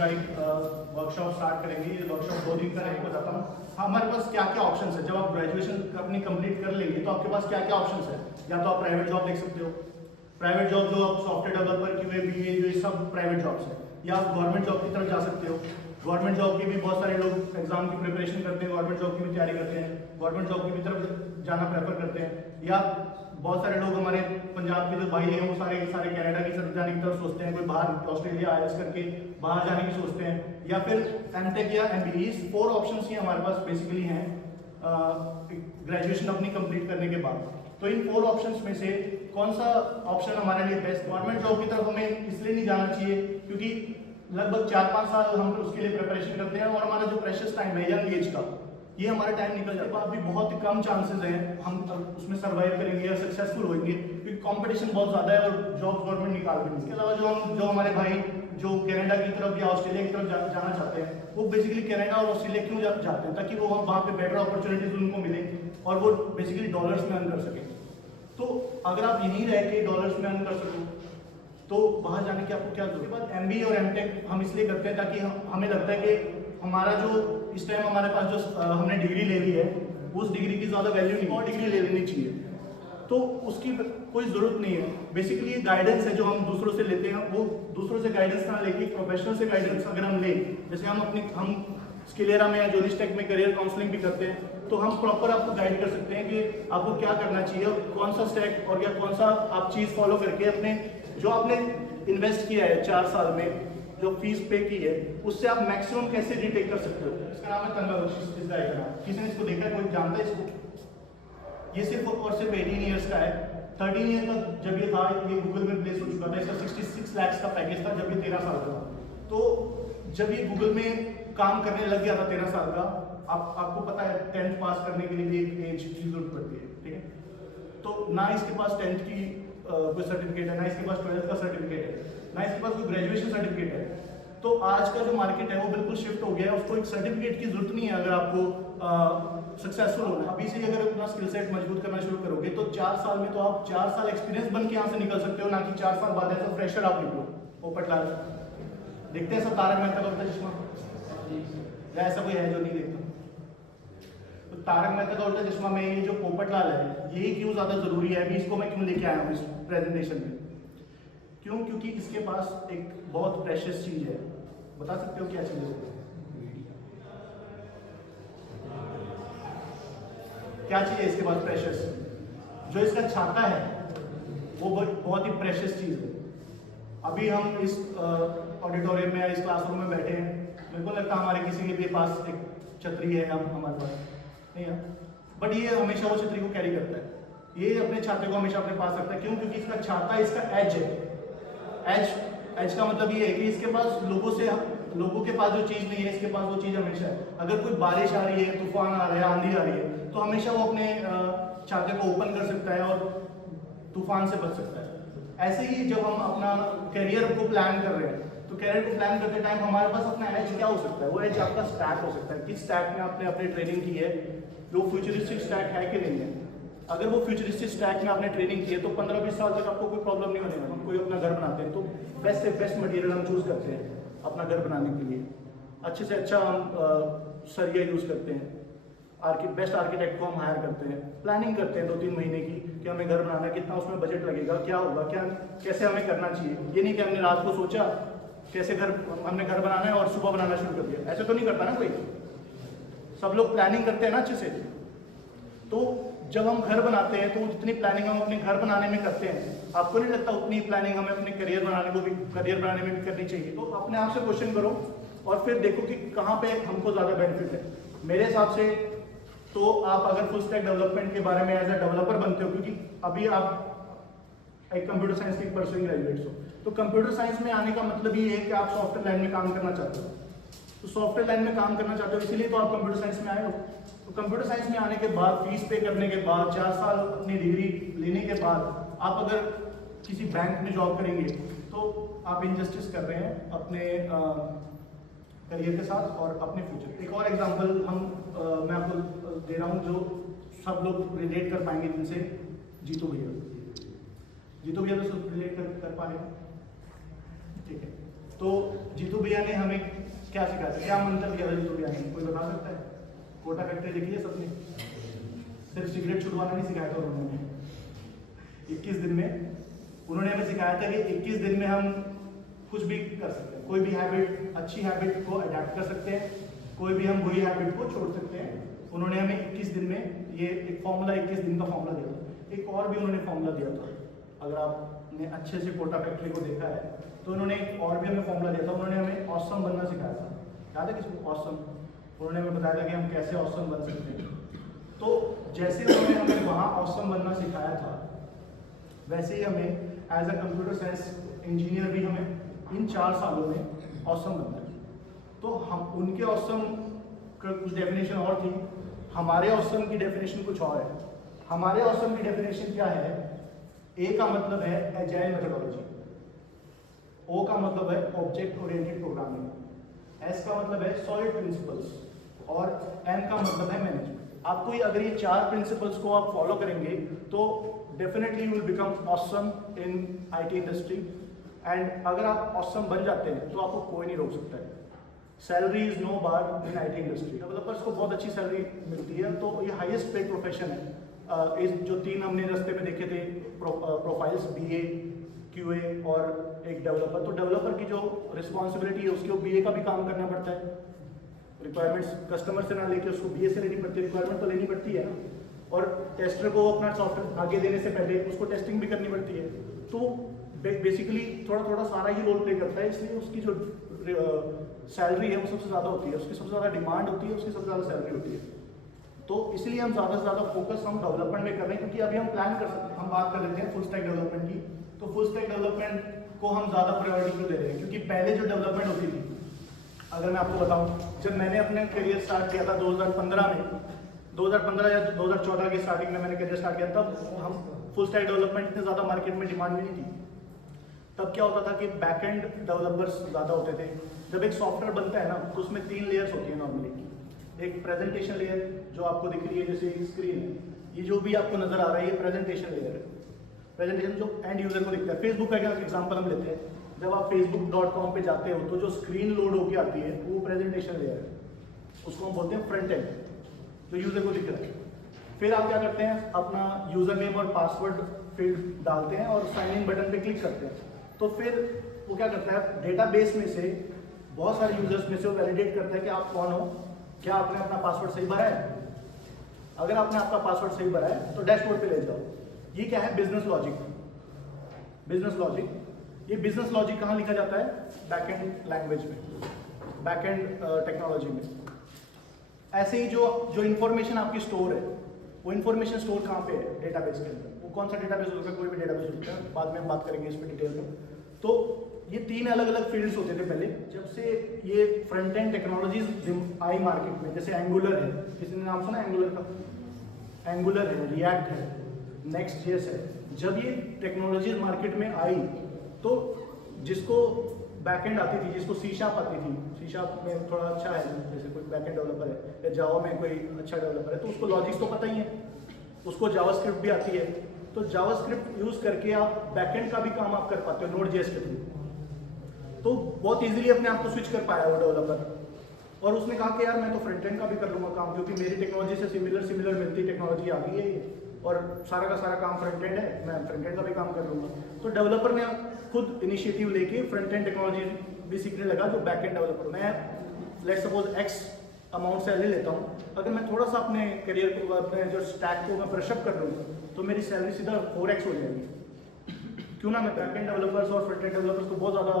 का एक workshop start करेंगे। ये वर्कशॉप 2 दिन का रहेगा, बताता हूँ हमारे पास क्या क्या ऑप्शंस है। जब आप ग्रेजुएशन अपनी कंप्लीट कर लेंगे तो आपके पास क्या क्या ऑप्शंस है। या तो आप प्राइवेट जॉब देख सकते हो, प्राइवेट जॉब जो आप सॉफ्टवेयर डेवलपर QA BA जो ये सब प्राइवेट जॉब्स है। या आप गवर्नमेंट जॉब की तरफ जा सकते हो। गवर्नमेंट जॉब के भी बहुत सारे लोग एग्जाम की प्रिपरेशन करते हैं, गवर्नमेंट जॉब की भी तैयारी करते हैं, गवर्नमेंट जॉब की भी तरफ जाना प्रेफर करते हैं। या बहुत सारे लोग हमारे पंजाब के जो भाई हैं वो सारे कनाडा की तरफ जाने की तरफ सोचते हैं, कोई बाहर ऑस्ट्रेलिया IELTS करके बाहर जाने की सोचते हैं, या फिर MTech या MBA। 4 ऑप्शंस ही हमारे पास बेसिकली हैं ग्रेजुएशन अपनी कंप्लीट करने के बाद। तो इन 4 ऑप्शंस में से कौन सा ऑप्शन हमारे लिए बेस्ट। गवर्नमेंट जॉब की तरफ हमें इसलिए नहीं जाना चाहिए क्योंकि लगभग 4-5 साल हम उसके लिए प्रिपरेशन करते हैं और हमारा जो प्रेशियस टाइम है यंग एज का, ये हमारा टाइम निकल जाता है। अभी बहुत कम चांसेस हैं हम उसमें सर्वाइव करेंगे या सक्सेसफुल होंगे क्योंकि कंपटीशन बहुत ज़्यादा है और जॉब गवर्नमेंट निकाल भी नहीं। इसके अलावा जो हमारे भाई जो कनाडा की तरफ या ऑस्ट्रेलिया की तरफ जाना चाहते हैं वो बेसिकली कनाडा और ऑस्ट्रेलिया क्यों जाते हैं, ताकि वो वहाँ पे बेटर अपॉर्चुनिटीज उनको मिले और वो बेसिकली डॉलर्स में अर्न कर सकें। तो अगर आप यहीं रह के डॉलर्स में अर्न कर सको तो बाहर जाने की आपको क्या जरूरत है। MBA और MTech हम इसलिए करते हैं ताकि हमें लगता है कि हमारा जो इस टाइम हमारे पास जो हमने डिग्री ले ली है उस डिग्री की ज़्यादा वैल्यू नहीं, और डिग्री ले लेनी चाहिए, तो उसकी कोई ज़रूरत नहीं है। बेसिकली ये गाइडेंस है जो हम दूसरों से लेते हैं, वो दूसरों से गाइडेंस ना लेके प्रोफेशनल से गाइडेंस अगर हम लें, जैसे हम स्किलेरा में या जोनिस्टेक में करियर काउंसलिंग भी करते हैं, तो हम प्रॉपर आपको गाइड कर सकते हैं कि आपको क्या करना चाहिए और कौन सा स्टेक और या कौन सा आप चीज़ फॉलो करके अपने जो आपने इन्वेस्ट किया है 4 साल में, जो फीस पे की है, उससे आप मैक्सिमम कैसे रिटेक कर सकते हो। इसका नाम है तनवा बख्शिश। इस गाय का नाम किसी ने इसको देखा है, कोई जानता है इसको? ये सिर्फ और सिर्फ 18 ईयर्स का है। 13 ईयर का जब ये था ये गूगल में प्लेस हो चुका था। इसका 66 लाख का पैकेज था जब ये 13 साल का था। तो जब ये गूगल में काम करने लग गया था 13 साल का, आपको पता है 10th पास करने के लिए भी एक एज की जरूरत पड़ती है, ठीक है। तो ना इसके पास 10th की कोई सर्टिफिकेट है, ना इसके पास 12th का सर्टिफिकेट है, ना इसके पास कोई ग्रेजुएशन सर्टिफिकेट है। तो आज का जो मार्केट है वो बिल्कुल शिफ्ट हो गया है। उसको एक सर्टिफिकेट की जरूरत नहीं है अगर आपको सक्सेसफुल होना है। अभी से अगर अपना स्किल सेट मजबूत करना शुरू करोगे तो 4 साल में तो आप 4 साल एक्सपीरियंस बन के यहाँ से निकल सकते हो, ना कि 4 साल बाद ऐसा फ्रेशर आप निकलो। पोपटलाल देखते हैं सब तारक मेहता का उल्टा चश्मा, या ऐसा कोई है जो नहीं देखता? तो तारक मेहता का उल्टा चश्मा में ये जो पोपटलाल है यही क्यों ज़्यादा ज़रूरी है, अभी इसको मैं क्यों लेके आया हूँ इस प्रेजेंटेशन में। क्यों? क्योंकि इसके पास एक बहुत प्रेशियस चीज़ है। बता सकते हो क्या चीज़ है? क्या चीज़ है इसके पास प्रेशियस? जो इसका छाता है वो बहुत ही प्रेशियस चीज़ है। अभी हम इस ऑडिटोरियम में इस क्लासरूम में बैठे हैं, मेरे को लगता है हमारे किसी के भी पास एक छतरी है, हम हमारे पास नहीं है, बट ये हमेशा वो छतरी को कैरी करता है। ये अपने छाते को हमेशा अपने पास रखता है। क्यों? क्योंकि इसका छाता इसका एज है। एज का मतलब ये है कि इसके पास लोगों के पास जो चीज़ नहीं है, इसके पास वो चीज़ हमेशा है। अगर कोई बारिश आ रही है, तूफान आ रहा है, आंधी आ रही है, तो हमेशा वो अपने छाते को ओपन कर सकता है और तूफान से बच सकता है। ऐसे ही जब हम अपना करियर को प्लान कर रहे हैं तो करियर को प्लान करते टाइम हमारे पास अपना एज क्या हो सकता है? वो एज आपका स्टैक हो सकता है। किस स्टैक में आपने अपनी ट्रेनिंग की है, जो फ्यूचरिस्टिक स्टैक है कि नहीं है। अगर वो फ्यूचरिस्टिक स्टैक में आपने ट्रेनिंग की है तो 15-20 साल तक आपको कोई प्रॉब्लम नहीं होने वाली। हम कोई अपना घर बनाते हैं तो बेस्ट से बेस्ट मटेरियल हम चूज़ करते हैं अपना घर बनाने के लिए। अच्छे से अच्छा हम सरिया यूज़ करते हैं, बेस्ट आर्किटेक्ट को हम हायर करते हैं, प्लानिंग करते हैं 2-3 महीने की कि हमें घर बनाना है, कितना उसमें बजट लगेगा, क्या होगा, कैसे हमें करना चाहिए। ये नहीं कि हमने रात को सोचा कैसे हमने घर बनाना है और सुबह बनाना शुरू कर दिया। ऐसे तो नहीं करता ना कोई। सब लोग प्लानिंग करते हैं ना अच्छे से। तो जब हम घर बनाते हैं तो जितनी प्लानिंग हम अपने घर बनाने में करते हैं, आपको नहीं लगता उतनी प्लानिंग हमें अपने करियर बनाने में भी करनी चाहिए? तो अपने आप से क्वेश्चन करो और फिर देखो कि कहाँ पे हमको ज़्यादा बेनिफिट है। मेरे हिसाब से तो आप अगर फुल स्टैक डेवलपमेंट के बारे में एज ए डेवलपर बनते हो, क्योंकि अभी आप एक कंप्यूटर साइंस के परसुइंग ग्रेजुएट्स हो, तो कंप्यूटर साइंस में आने का मतलब ये है कि आप सॉफ्टवेयर लाइन में काम करना चाहते हो। तो सॉफ्टवेयर लाइन में काम करना चाहते हो इसीलिए तो आप कंप्यूटर साइंस में आए हो। तो कंप्यूटर साइंस में आने के बाद फीस पे करने के बाद 4 साल अपनी डिग्री लेने के बाद आप अगर किसी बैंक में जॉब करेंगे तो आप इनजस्टिस कर रहे हैं अपने करियर के साथ और अपने फ्यूचर। एक और एग्जांपल मैं आपको दे रहा हूँ जो सब लोग रिलेट कर पाएंगे, जिनसे जीतू भैया तो रिलेट कर पा रहे हैं, ठीक है। तो जीतू भैया ने हमें क्या सिखाया था, क्या मंत्र दिया था जीतू भैया ने, कोई बता सकता है? कोटा फैक्ट्री देखी है सबने? सिर्फ सिगरेट छुड़वाना नहीं सिखाया था उन्होंने, 21 दिन में उन्होंने हमें सिखाया था कि 21 दिन में हम कुछ भी कर सकते हैं, कोई भी हैबिट, अच्छी हैबिट को अडैप्ट कर सकते हैं, कोई भी हम बुरी हैबिट को छोड़ सकते हैं। उन्होंने हमें 21 दिन में ये एक फॉर्मूला, 21 दिन का फॉर्मूला दिया था। एक और भी उन्होंने फॉर्मूला दिया था, अगर आपने अच्छे से कोटा फैक्ट्री को देखा है तो उन्होंने एक और भी हमें फॉर्मूला दिया था। उन्होंने हमें ऑसम बनना सिखाया था, याद है किसको? ऑसम। उन्होंने हमें बताया था कि हम कैसे ऑसम बन सकते हैं। तो जैसे उन्होंने हमें वहाँ ऑसम बनना सिखाया था, वैसे ही हमें as a computer science engineer भी हमें इन 4 सालों में ऑसम बनना है। तो हम उनके ऑसम का कुछ डेफिनेशन और थी, हमारे ऑसम की डेफिनेशन कुछ और है। हमारे ऑसम की डेफिनेशन क्या है? ए का मतलब है एजाइल मेथोडोलॉजी, ओ का मतलब है ऑब्जेक्ट ओरिएंटेड प्रोग्रामिंग, एस का मतलब है सॉलिड प्रिंसिपल्स और एन का मतलब है मैनेजमेंट। आपको ये अगर ये 4 प्रिंसिपल्स को आप फॉलो करेंगे तो definitely you will become awesome in IT industry. And अगर आप ऑसम बन जाते हैं तो आपको कोई नहीं रोक सकता है। Salary is no bar in IT industry. Developers को बहुत अच्छी सैलरी मिलती है, तो ये हाईएस्ट पेड प्रोफेशन है। इस जो 3 हमने रास्ते में देखे थे प्रोफाइल्स, बीए, क्यूए और एक डेवलपर, तो डेवलपर की जो रिस्पॉन्सिबिलिटी है उसके बीए का भी काम करना पड़ता है। रिक्वायरमेंट्स कस्टमर से ना लेके उसको बीए से लेनी पड़ती है, रिक्वायरमेंट तो लेनी पड़ती है ना। और टेस्टर को अपना सॉफ्टवेयर आगे देने से पहले उसको टेस्टिंग भी करनी पड़ती है। तो बेसिकली थोड़ा थोड़ा सारा ही रोल प्ले करता है, इसलिए उसकी जो सैलरी है वो सबसे ज़्यादा होती है, उसकी सबसे ज़्यादा डिमांड होती है, उसकी सबसे ज़्यादा सैलरी होती है। तो इसलिए हम ज़्यादा से ज़्यादा फोकस हम डेवलपमेंट में कर रहे हैं, क्योंकि अभी हम प्लान कर सकते हैं। हम बात कर लेते हैं फुल स्टैक डेवलपमेंट की। तो फुल स्टैक डेवलपमेंट को हम ज़्यादा प्रायोरिटी क्यों दे रहे हैं? क्योंकि पहले जो डेवलपमेंट होती थी, अगर मैं आपको बताऊं, जब मैंने अपने करियर स्टार्ट किया था 2015 में, 2015 या 2014 की स्टार्टिंग में मैंने करियर स्टार्ट किया, तब हम फुल स्टैक डेवलपमेंट इतने ज़्यादा मार्केट में डिमांड में नहीं थी। तब क्या होता था कि बैक एंड डेवलपर्स ज़्यादा होते थे। जब एक सॉफ्टवेयर बनता है ना, तो उसमें 3 लेयर्स होती है नॉर्मली। एक प्रेजेंटेशन लेयर जो आपको दिख रही है, जैसे स्क्रीन है, ये जो भी आपको नजर आ रहा है ये प्रेजेंटेशन लेयर है। प्रेजेंटेशन जो एंड यूजर को दिखता है। फेसबुक का एग्जांपल हम लेते हैं, जब आप facebook.com पे जाते हो तो जो स्क्रीन लोड होके आती है वो प्रेजेंटेशन लेयर है, उसको हम बोलते हैं फ्रंट एंड, जो यूजर को दिख रहा है। फिर आप क्या करते हैं, अपना यूजर नेम और पासवर्ड फील्ड डालते हैं और साइन इन बटन पे क्लिक करते हैं। तो फिर वो क्या करता है, डेटाबेस में से बहुत सारे यूजर्स में से वो वैलिडेट करता है कि आप कौन हो, क्या आपने अपना पासवर्ड सही भरा है। अगर आपने आपका पासवर्ड सही भरा है तो डैशबोर्ड पे ले जाओ। ये क्या है? Business logic. बिजनेस लॉजिक, ये बिजनेस लॉजिक कहाँ लिखा जाता है? बैकएंड लैंग्वेज में, बैकएंड टेक्नोलॉजी में। ऐसे ही जो इंफॉर्मेशन आपकी स्टोर है, वो इंफॉर्मेशन स्टोर कहाँ पे है? डेटाबेस के अंदर। वो कौन सा डेटाबेस होगा? कोई भी डेटाबेस होता है, बाद में हम बात करेंगे इस पर डिटेल में। तो ये 3 अलग अलग फील्ड्स होते थे पहले। जब से ये फ्रंट एंड टेक्नोलॉजीज आई मार्केट में, जैसे एंगुलर है, किसी ने नाम सुना एंगुलर का? एंगुलर है, रिएक्ट है, नेक्स्ट जेएस है। जब ये टेक्नोलॉजीज मार्केट में आई तो जिसको बैकएंड आती थी, जिसको सी शार्प आती थी, सी शार्प में थोड़ा अच्छा है, जैसे कोई बैकएंड डेवलपर है, या जावा में कोई अच्छा डेवलपर है, तो उसको लॉजिक्स तो पता ही है, उसको जावास्क्रिप्ट भी आती है। तो जावास्क्रिप्ट यूज करके आप बैकएंड का भी काम आप कर पाते हो नोड जेएस के थ्रू। तो बहुत इजीली अपने आप को स्विच कर पाया वो डेवलपर, और उसने कहा कि यार मैं तो फ्रंट एंड का भी कर लूंगा काम, क्योंकि मेरी टेक्नोलॉजी से सिमिलर मिलती टेक्नोलॉजी आ गई है ये, और सारा का सारा काम फ्रंट एंड है, मैं फ्रंट एंड का भी काम कर लूंगा। तो डेवलपर ने खुद इनिशिएटिव लेके फ्रंट एंड टेक्नोलॉजी भी सीखने लगा, जो बैक एंड डेवलपर। मैं let's suppose x amount salary लेता हूँ, अगर मैं थोड़ा सा अपने करियर को, अपने जो स्टैक को मैं ब्रशअप कर लूँ तो मेरी सैलरी सीधा 4x हो जाएगी। क्यों ना? मैं बैक एंड डेवलपर्स और फ्रंट एंड डेवलपर्स को बहुत ज़्यादा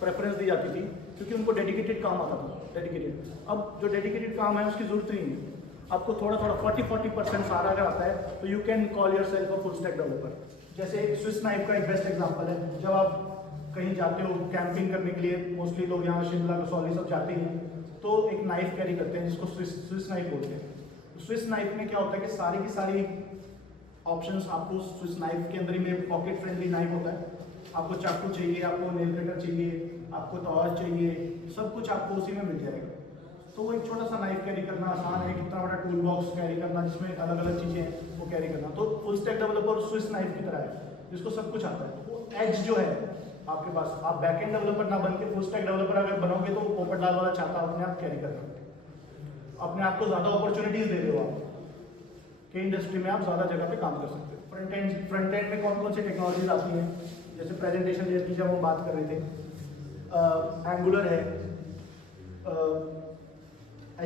प्रेफरेंस दी जाती थी, क्योंकि उनको डेडिकेटेड काम आता था, डेडिकेटेड। अब जो डेडिकेटेड काम है उसकी जरूरत नहीं है, आपको थोड़ा थोड़ा 40% सारा अगर आता है तो you can call your self a full stack developer. जैसे स्विस नाइफ का एक बेस्ट एग्जांपल है। जब आप कहीं जाते हो कैंपिंग करने के लिए, मोस्टली लोग यहाँ शिमला कसौली सब जाते हैं, तो एक नाइफ कैरी करते हैं जिसको स्विस नाइफ बोलते हैं। स्विस नाइफ में क्या होता है कि सारी की सारी ऑप्शंस आपको स्विस नाइफ के अंदर ही में पॉकेट फ्रेंडली नाइफ होता है। आपको चाकू चाहिए, आपको नेल कटर चाहिए, आपको टॉर्च चाहिए, सब कुछ आपको उसी में मिल जाएगा। तो वो एक छोटा सा नाइफ कैरी करना आसान है, कितना बड़ा टूल बॉक्स कैरी करना जिसमें अलग अलग चीज़ें हैं वो कैरी करना। तो full stack developer Swiss knife की तरह है, जिसको सब कुछ आता है। वो एज जो है आपके पास, आप बैकएंड डेवलपर ना बन के फुल स्टैक डेवलपर अगर बनोगे तो पोपटलाल वाला छाता अपने आप कैरी कर सकते हो, अपने आप को ज़्यादा अपॉर्चुनिटीज दे रहे हो आप कि इंडस्ट्री में आप ज़्यादा जगह पे काम कर सकते हो। फ्रंट एंड में कौन कौन सी टेक्नोलॉजीज आती हैं, जैसे प्रेजेंटेशन लेयर की जब हम बात कर रहे थे, एंगुलर है,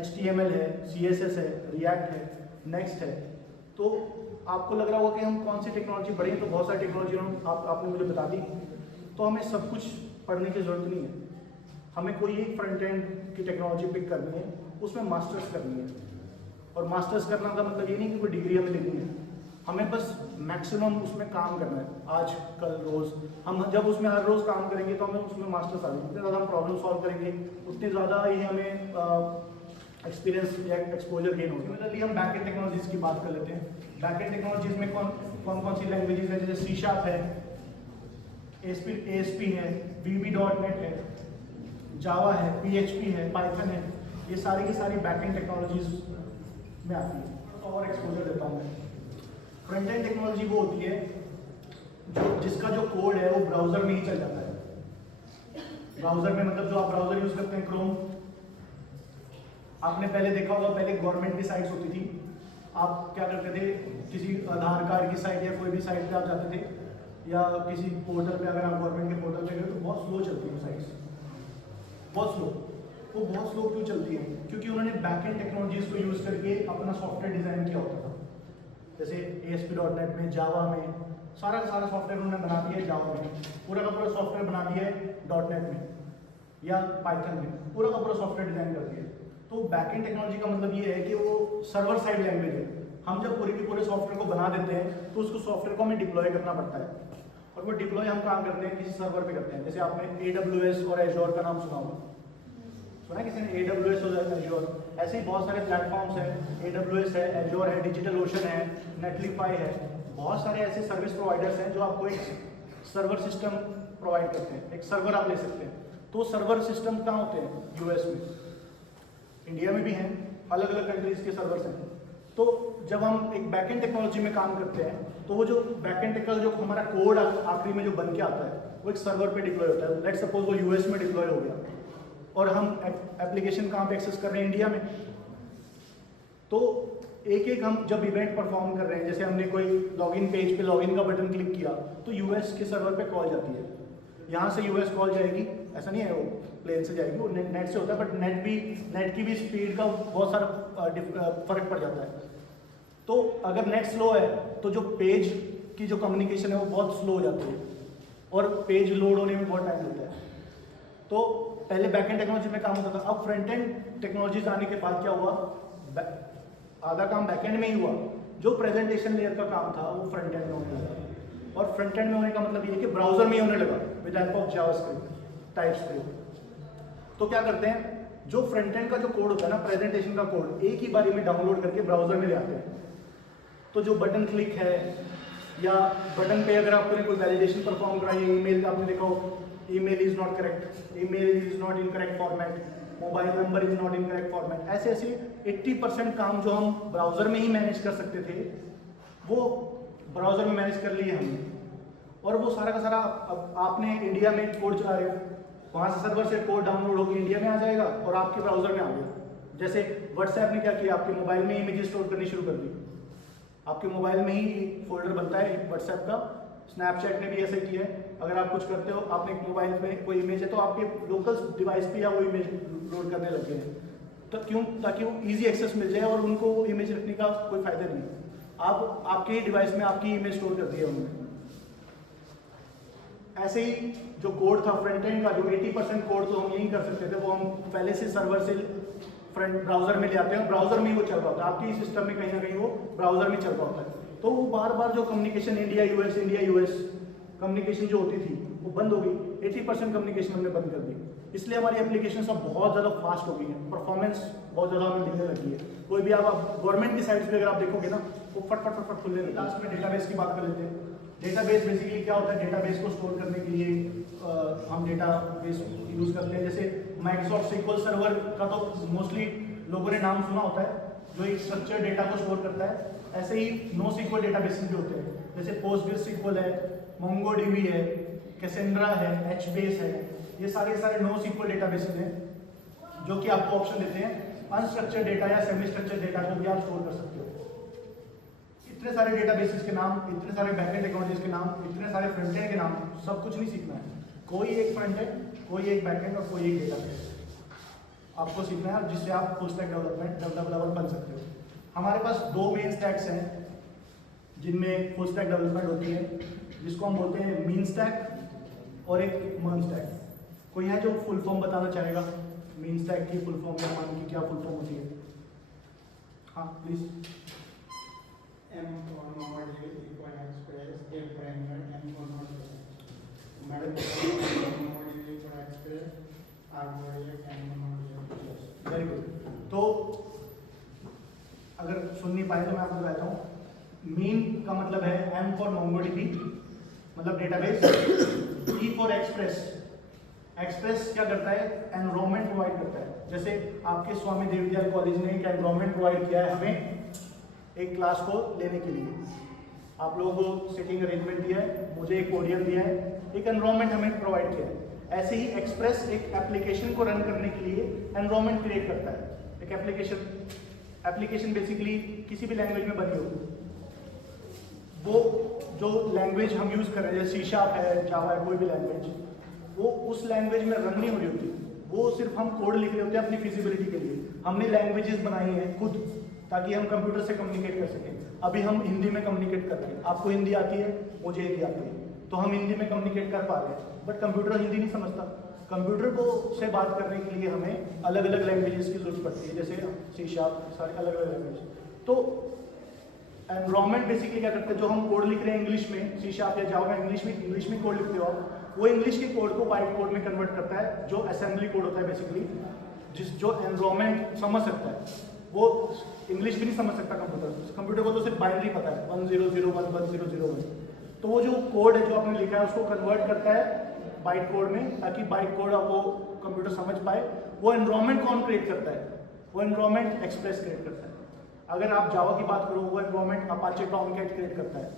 HTML है, CSS है, रिएक्ट है, नेक्स्ट है। तो आपको लग रहा होगा कि हम कौन सी टेक्नोलॉजी पढ़ें, तो बहुत सारी टेक्नोलॉजी आपने मुझे बता दी, तो हमें सब कुछ पढ़ने की ज़रूरत नहीं है। हमें कोई एक फ्रंट एंड की टेक्नोलॉजी पिक करनी है, उसमें मास्टर्स करनी है। और मास्टर्स करना का मतलब ये नहीं कि कोई डिग्री हमें लेनी है, हमें बस मैक्सिमम उसमें काम करना है। आज कल रोज़ हम जब उसमें हर रोज़ काम करेंगे तो हमें उसमें मास्टर्स आ जाएंगे, जितने ज़्यादा हम प्रॉब्लम सॉल्व करेंगे उतनी ज़्यादा ही हमें एक्सपीरियंस या एक्सपोजर गेन होगी। सिमिलरली हम बैकएंड टेक्नोलॉजीज़ की बात कर लेते हैं। बैकएंड टेक्नोलॉजीज़ में कौन सी लैंग्वेजेस हैं, जैसे C# है, ASP है, VB.NET है, जावा है, PHP है, पाइथन है, ये सारी की सारी बैकएंड टेक्नोलॉजीज में आती है। और एक्सपोजर देता हूँ मैं। फ्रंट एंड टेक्नोलॉजी वो होती है जिसका जो कोड है वो ब्राउजर में ही चल जाता है। ब्राउजर में मतलब जो आप ब्राउजर यूज करते हैं, क्रोम, आपने पहले देखा होगा, पहले गवर्नमेंट की साइट्स होती थी। आप क्या करते थे, किसी आधार कार्ड की साइट या कोई भी साइट पे आप जाते थे, या किसी पोर्टल पे, अगर आप गवर्नमेंट के पोर्टल पे गए तो बहुत स्लो चलती है साइट्स, बहुत स्लो। वो बहुत स्लो क्यों चलती है? क्योंकि उन्होंने बैकएंड टेक्नोलॉजीज को यूज करके अपना सॉफ्टवेयर डिजाइन किया होता था। जैसे ASP.NET में, जावा में, सारा का सारा सॉफ्टवेयर उन्होंने बना दिया है जावा में, पूरा का पूरा सॉफ्टवेयर बना दिया है .NET में या पाइथन में, पूरा का पूरा सॉफ्टवेयर डिजाइन कर दिया है। तो बैकएंड टेक्नोलॉजी का मतलब ये है कि वो सर्वर साइड लैंग्वेज है। हम जब पूरे के पूरे सॉफ्टवेयर को बना देते हैं तो उसको सॉफ्टवेयर को हमें डिप्लॉय करना पड़ता है, और वो डिप्लॉय हम काम करते हैं किसी सर्वर पे करते हैं। जैसे आपने AWS और Azure का नाम सुना होगा, सुना किसी ने AWS और Azure? ऐसे ही बहुत सारे प्लेटफॉर्म्स हैं, AWS है, Azure है, DigitalOcean है, Netlify है, बहुत सारे ऐसे सर्विस प्रोवाइडर्स हैं जो आपको एक सर्वर सिस्टम प्रोवाइड करते हैं, एक सर्वर आप ले सकते हैं। तो सर्वर सिस्टम कहाँ होते हैं? US में, इंडिया में भी हैं, अलग अलग कंट्रीज के सर्वर्स हैं। तो जब हम एक बैकएंड टेक्नोलॉजी में काम करते हैं तो वो जो बैकएंड टेक्नोलॉजी, जो हमारा कोड आखिरी में जो बन के आता है, वो एक सर्वर पे डिप्लॉय होता है। लेट सपोज वो US में डिप्लॉय हो गया और हम एप्लीकेशन कहाँ पे एक्सेस कर रहे हैं? इंडिया में। तो एक एक हम जब इवेंट परफॉर्म कर रहे हैं, जैसे हमने कोई लॉगिन पेज पे लॉगिन का बटन क्लिक किया तो US के सर्वर पे कॉल जाती है, यहाँ से US कॉल जाएगी, ऐसा नहीं है वो प्लेन से जाएगी, वो नेट से होता है, बट नेट की भी स्पीड का बहुत सारा फर्क पड़ जाता है। तो अगर नेट स्लो है तो जो पेज की जो कम्युनिकेशन है वो बहुत स्लो हो जाती है, और पेज लोड होने में बहुत टाइम लगता है। तो पहले बैकएंड टेक्नोलॉजी में काम होता था, अब फ्रंट एंड टेक्नोलॉजीज आने के बाद क्या हुआ, आधा काम बैकएंड में ही हुआ। जो प्रेजेंटेशन लेयर का काम था वो फ्रंट एंड में होने लगा, और फ्रंट एंड में होने का मतलब ये है कि ब्राउजर में ही होने लगा with help of JavaScript, TypeScript. तो क्या करते हैं, जो फ्रंट एंड का जो कोड होता है ना, प्रेजेंटेशन का कोड, एक ही बारी में डाउनलोड करके ब्राउजर में ले आते हैं। तो जो बटन क्लिक है, या बटन पे अगर आपने कोई वैलिडेशन परफॉर्म कराई, ईमेल आपने देखा हो, email is not correct, email is not in correct format, mobile number is not in correct format, ऐसे ऐसे 80% काम जो हम ब्राउजर में ही मैनेज कर सकते थे वो ब्राउजर में मैनेज कर लिए हमने। और वो सारा का सारा, अब आपने इंडिया में कोड चला रहे हो, वहाँ से सर्वर से कोड डाउनलोड होकर इंडिया में आ जाएगा और आपके ब्राउजर में आ गया। जैसे व्हाट्सएप ने क्या किया, आपके मोबाइल में इमेजेस स्टोर करनी शुरू कर दी, आपके मोबाइल में ही फोल्डर बनता है व्हाट्सएप का। स्नैपचैट ने भी ऐसा किया है, अगर आप कुछ करते हो, आपने एक मोबाइल में कोई इमेज है तो आपके लोकल डिवाइस पे या वो इमेज लोड करने लग गए हैं। तो क्यों? ताकि वो इजी एक्सेस मिल जाए और उनको वो इमेज रखने का कोई फायदा नहीं है। आप आपके ही डिवाइस में आपकी इमेज स्टोर कर दी है उन्होंने। ऐसे ही जो कोड था फ्रंट एंड का, जो 80% कोड तो हम यही कर सकते थे, वो हम पहले से सर्वर से फ्रंट ब्राउजर में ले आते हैं, ब्राउजर में ही वो चल रहा होता है, आपके सिस्टम में कहीं ना कहीं वो ब्राउजर में चल रहा होता है। तो वो बार बार जो कम्युनिकेशन इंडिया यूएस कम्युनिकेशन जो होती थी वो बंद हो गई, 80% कम्युनिकेशन हमने बंद कर दी। इसलिए हमारी एप्लीकेशन सब बहुत ज़्यादा फास्ट हो गई है, परफॉर्मेंस बहुत ज़्यादा हमें दिखने लगी है। कोई भी आप गवर्नमेंट की साइट्स पे अगर आप देखोगे ना, वो फट फट फट फट खुलने लगे। लास्ट में डेटाबेस की बात कर लेते हैं। डेटाबेस बेसिकली क्या होता है, डेटाबेस को स्टोर करने के लिए हम डेटाबेस यूज़ करते हैं। जैसे माइक्रोसॉफ्ट SQL सर्वर का तो मोस्टली लोगों ने नाम सुना होता है, जो एक स्ट्रक्चर्ड डेटा को स्टोर करता है। ऐसे ही NoSQL डेटाबेसेस भी होते हैं, जैसे PostgreSQL है, MongoDB है, कैसेंड्रा है, HBase है, ये सारे NoSQL डेटाबेसेस हैं जो कि आपको ऑप्शन देते हैं अनस्ट्रक्चर्ड डेटा या सेमी स्ट्रक्चर्ड डेटा को भी आप स्टोर कर सकते हो। इतने सारे डेटाबेसेस के नाम, इतने सारे बैकएंड टेक्नोलॉजीज के नाम, इतने सारे फ्रंट एंड के नाम, सब कुछ नहीं सीखना है। कोई एक फ्रंट एंड, कोई एक बैकएंड और कोई एक डेटाबेस आपको सीखना है, जिससे आप फुल स्टैक डेवलपर बन सकते हो। हमारे पास दो मेन स्टैक्स हैं जिनमें फुल स्टैक डेवलपमेंट होती है, जिसको हम बोलते हैं मीन स्टैक और एक मर्न स्टैक। कोई है जो फुल फॉर्म बताना चाहेगा मीन स्टैक की फुल फॉर्म या मर्न की क्या फुल फॉर्म होती है? हाँ please. M for node equal express A parameter M for node madam node equal express R for A M for node। Very good. तो अगर सुन नहीं पाए तो मैं आपको बताता हूँ। मीन का मतलब है M फॉर मोंगोडीबी मतलब database, E for express. Express क्या करता है? एनवायरनमेंट प्रोवाइड करता है। जैसे आपके स्वामी देवविद्यालय कॉलेज ने एक एनवायरनमेंट प्रोवाइड किया है हमें एक क्लास को लेने के लिए। आप लोगों को सीटिंग अरेंजमेंट दिया है, मुझे एक पोडियम दिया है, एक एनवायरनमेंट हमें प्रोवाइड किया है। ऐसे ही एक्सप्रेस एक एप्लीकेशन को रन करने के लिए एनवायरनमेंट क्रिएट करता है। एक एप्लीकेशन बेसिकली किसी भी लैंग्वेज में बनी हो, वो जो लैंग्वेज हम यूज कर रहे हैं जैसे C# है, जावा है, कोई भी लैंग्वेज, वो उस लैंग्वेज में रन नहीं हो रही होती। वो सिर्फ हम कोड लिख रहे होते हैं अपनी फिजिबिलिटी के लिए। हमने लैंग्वेजेस बनाई हैं खुद ताकि हम कंप्यूटर से कम्युनिकेट कर सकें। अभी हम हिंदी में कम्युनिकेट कर रहे हैं, आपको हिंदी आती है, मुझे हिंदी आती है, तो हम हिंदी में कम्युनिकेट कर पा रहे हैं। बट कंप्यूटर हिंदी नहीं समझता। कंप्यूटर को से बात करने के लिए हमें अलग अलग लैंग्वेजेस की जरूरत पड़ती है, जैसे C#, सारे अलग अलग लैंग्वेज। तो एनवायरनमेंट बेसिकली क्या करता है, जो हम कोड लिख रहे हैं इंग्लिश में, C# या जावा में इंग्लिश में कोड लिखते हो आप, वो इंग्लिश के कोड को व्हाइट कोड में कन्वर्ट करता है, जो असेंबली कोड होता है बेसिकली, जो एनवायरनमेंट समझ सकता है। वो इंग्लिश भी नहीं समझ सकता कंप्यूटर को तो सिर्फ बाइनरी पता है 1001 1001। तो वो जो कोड है जो आपने लिखा है उसको कन्वर्ट करता है बाइट कोड में, ताकि बाइट कोड आपको कंप्यूटर समझ पाए। वो एनवायरनमेंट कौन क्रिएट करता है? वो एनवायरनमेंट एक्सप्रेस क्रिएट करता है। अगर आप जावा की बात करो, वो एनवायरनमेंट अपाचे टॉमकैट क्रिएट करता है।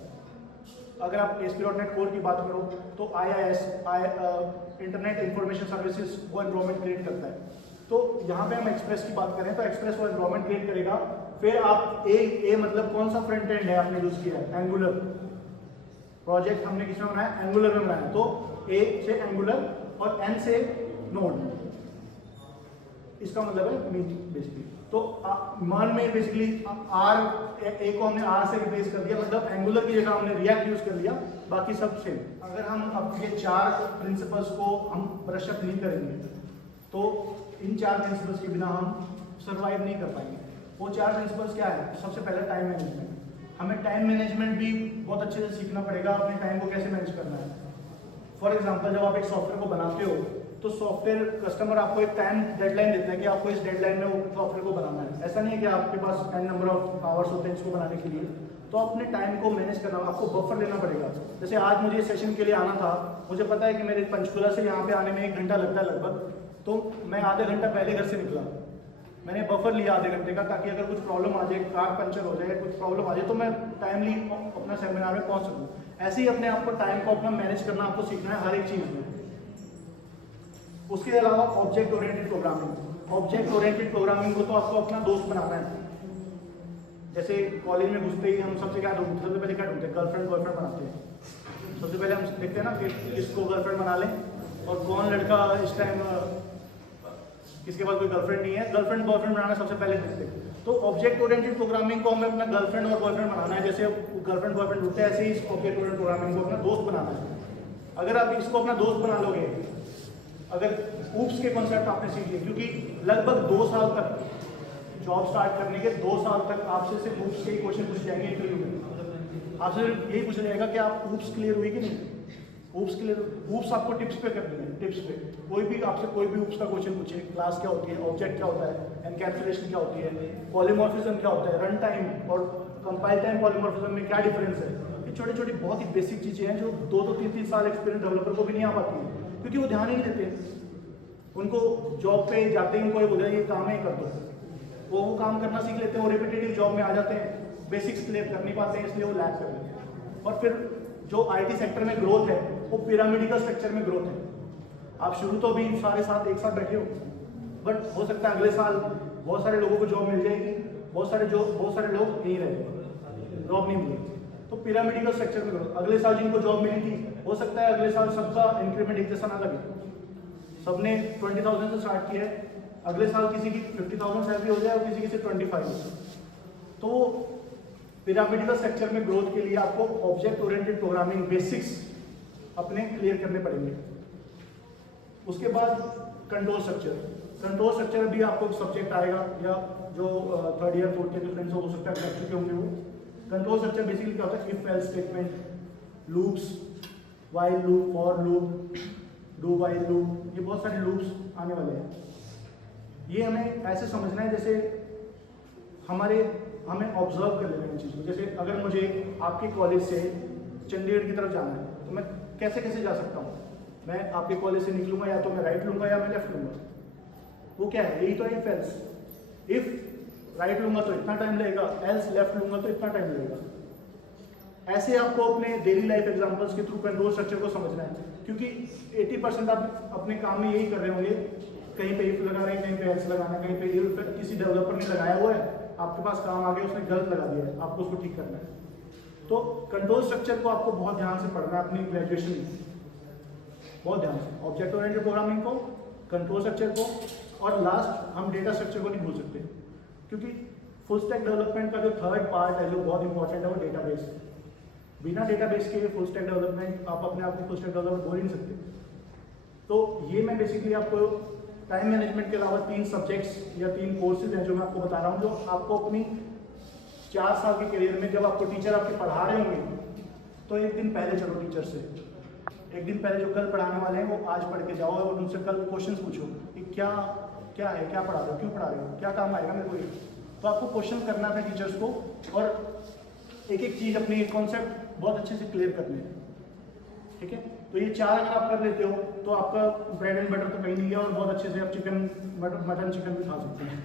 अगर आप ASP.NET कोर की बात करो तो IIS इंटरनेट इंफॉर्मेशन सर्विसेज वो एनवायरनमेंट क्रिएट करता है। तो यहाँ पे हम एक्सप्रेस की बात करें तो एक्सप्रेस वो एनवायरनमेंट क्रिएट करेगा। फिर आप ए मतलब कौन सा फ्रंट एंड है आपने यूज किया है? एंगुलर। प्रोजेक्ट हमने किसमें बनाया? एंगुलर में बनाया। तो A से एंगुलर और N से नोड, इसका मतलब है मीन बेसिकली। तो मान में बेसिकली A को हमने R से रिप्लेस कर दिया, मतलब एंगुलर की जगह हमने रिएक्ट यूज कर लिया, बाकी सब सेम। अगर हम अब ये 4 प्रिंसिपल्स को हम ब्रश अप नहीं करेंगे तो इन 4 प्रिंसिपल्स के बिना हम सर्वाइव नहीं कर पाएंगे। वो 4 प्रिंसिपल्स क्या है? सबसे पहले टाइम मैनेजमेंट। हमें टाइम मैनेजमेंट भी बहुत अच्छे से सीखना पड़ेगा, अपने टाइम को कैसे मैनेज करना है। फॉर एग्जांपल, जब आप एक सॉफ्टवेयर को बनाते हो तो सॉफ्टवेयर कस्टमर आपको एक टाइम डेडलाइन देता है कि आपको इस डेडलाइन में वो सॉफ्टवेयर को बनाना है। ऐसा नहीं है कि आपके पास n नंबर ऑफ आवर्स होते हैं इसको बनाने के लिए। तो अपने टाइम को मैनेज करना, आपको बफर लेना पड़ेगा। जैसे आज मुझे सेशन के लिए आना था, मुझे पता है कि मेरे पंचकुला से यहाँ पे आने में 1 घंटा लगता है लगभग, तो मैं आधे घंटा पहले घर से निकला। मैंने बफर लिया आधे घंटे का, ताकि अगर कुछ प्रॉब्लम आ जाए, कार पंचर हो जाए, कुछ प्रॉब्लम आ जाए, तो मैं टाइमली अपना सेमिनार में पहुंच सकूं। ऐसे ही अपने आप को टाइम को अपना मैनेज करना आपको सीखना है हर एक चीज़ में। उसके अलावा object oriented programming. Object oriented programming को तो आपको अपना दोस्त बनाना है। जैसे कॉलेज में घुसते ही हम सबसे क्या ढूंढते हैं? सबसे पहले क्या ढूंढते हैं? गर्लफ्रेंड बॉयफ्रेंड बनाते हैं। सबसे पहले हम देखते हैं ना कि किसको गर्लफ्रेंड बना लें, और कौन लड़का इस टाइम किसके पास कोई गर्लफ्रेंड नहीं है, गर्लफ्रेंड बॉयफ्रेंड बनाना सबसे पहले देखते हैं। तो ऑब्जेक्ट ओरिएंटेड प्रोग्रामिंग को हमें अपना गर्लफ्रेंड और बॉयफ्रेंड बनाना है। जैसे गर्लफ्रेंड बॉयफ्रेंड होते हैं, ऐसे ही इस ऑब्जेक्ट ओरिएंटेड प्रोग्रामिंग को अपना दोस्त बनाना है। अगर आप इसको अपना दोस्त बना लोगे, अगर ऊप्स के कॉन्सेप्ट आपने सीख लिए, क्योंकि लगभग 2 साल तक जॉब स्टार्ट करने के 2 साल तक आपसे सिर्फ ऊप्स के ही क्वेश्चन पूछे जाएंगे इंटरव्यू में। आपसे यही पूछा जाएगा कि आप ऊप्स क्लियर हुई कि नहीं। ऊप्स क्लियर, ऊप्स आपको टिप्स पे करनी है। टिप्स पे कोई भी आपसे कोई भी ऊप्स का क्वेश्चन पूछे, क्लास क्या होती है, ऑब्जेक्ट क्या होता है, एनकैप्सुलेशन क्या होती है, पॉलीमॉर्फिज्म क्या होता है, रन टाइम और कंपाइल टाइम पॉलीमॉर्फिज्म में क्या डिफरेंस है। ये छोटी छोटी बहुत ही बेसिक चीजें हैं जो 2-2, 3-3 साल एक्सपीरियंस डेवलपर को भी नहीं आ पाती है, क्योंकि वो ध्यान ही नहीं देते। उनको जॉब पे जाते ही उनको ये बोला ये काम है कर दो, वो काम करना सीख लेते हैं, वो रिपीटेटिव जॉब में आ जाते हैं, बेसिक्स क्लियर कर नहीं पाते हैं, इसलिए वो लैग कर लेते हैं। और फिर जो आईटी सेक्टर में ग्रोथ है वो पिरामिडिकल स्ट्रक्चर में ग्रोथ है। आप शुरू तो अभी सारे साथ एक साथ बैठे हो, बट हो सकता है अगले साल बहुत सारे लोगों को जॉब मिल जाएगी, बहुत सारे लोग यहीं रहेंगे, जॉब नहीं मिलेगी। तो पिरामिडिकल स्ट्रक्चर में ग्रोथ, अगले साल जिनको जॉब मिली थी हो सकता है अगले साल सबका इंक्रीमेंट एक जैसा ना लगे। सबने 20,000 से स्टार्ट किया है, अगले साल किसी की 50,000 सैलरी हो जाए और किसी की सिर्फ 25। तो पिरामिडिकल स्ट्रक्चर में ग्रोथ के लिए आपको ऑब्जेक्ट ओरिएंटेड प्रोग्रामिंग बेसिक्स अपने क्लियर करने पड़ेंगे। उसके बाद कंट्रोल स्ट्रक्चर भी आपको सब्जेक्ट आएगा, या जो थर्ड ईयर फोर्थ ईयर के फ्रेंड्स हो सकता है कर चुके होंगे वो। कंट्रोल स्ट्रक्चर बेसिकली क्या होता है, if else statement, loops, while loop, for loop, do while loop, ये बहुत सारे लूप्स आने वाले हैं। ये हमें ऐसे समझना है जैसे हमें ऑब्जर्व कर लेना है चीज़ को। जैसे अगर मुझे आपके कॉलेज से चंडीगढ़ की तरफ जाना है तो मैं कैसे जा सकता हूँ, मैं आपके कॉलेज से निकलूंगा या तो मैं राइट लूंगा या मैं लेफ्ट लूंगा। वो क्या है, यही तो है इफ एल्स। इफ राइट लूंगा तो इतना टाइम लगेगा, एल्स लेफ्ट लूंगा तो इतना टाइम लगेगा। ऐसे आपको अपने डेली लाइफ एग्जांपल्स के थ्रू कंट्रोल स्ट्रक्चर को समझना है, क्योंकि 80% आप अपने काम में यही कर रहे होंगे, कहीं पे इफ लगा रहे हैं, कहीं पे एल्स लगाना, कहीं पे इफ किसी डेवलपर ने लगाया हुआ है, आपके पास काम आ गया, उसने गलत लगा दिया है, आपको उसको ठीक करना है। तो कंट्रोल स्ट्रक्चर को आपको बहुत ध्यान से पढ़ना है अपनी ग्रेजुएशन में, बहुत ध्यान से। ऑब्जेक्ट ओरिएंटेड प्रोग्रामिंग को, कंट्रोल स्ट्रक्चर को, और लास्ट हम डेटा स्ट्रक्चर को नहीं भूल सकते, क्योंकि फुल स्टैक डेवलपमेंट का जो थर्ड पार्ट है जो बहुत इंपॉर्टेंट है वो डेटाबेस है। बिना डेटाबेस के फुल स्टैक डेवलपमेंट आप अपने आप को फुल स्टैक डेवलपमेंट बोल ही नहीं सकते। तो ये मैं बेसिकली आपको टाइम मैनेजमेंट के अलावा 3 सब्जेक्ट्स या 3 कोर्सेज हैं जो मैं आपको बता रहा हूँ, जो आपको अपनी 4 साल के करियर में जब आपको टीचर आपके पढ़ा रहे होंगे तो एक दिन पहले चलो टीचर से, एक दिन पहले जो कल पढ़ाने वाले हैं वो आज पढ़ के जाओ और उनसे कल क्वेश्चंस पूछो कि क्या है, क्या पढ़ा रहे हो, क्यों पढ़ा रहे हो, क्या काम आएगा मेरे को ये। तो आपको क्वेश्चन करना था टीचर्स को, और एक एक चीज़ अपनी कॉन्सेप्ट बहुत अच्छे से क्लियर करने हैं, ठीक है। तो ये 4 अगर आप कर लेते हो तो आपका ब्रेड एंड बटर तो कहीं नहीं है, और बहुत अच्छे से आप मटन चिकन भी खा सकते हैं।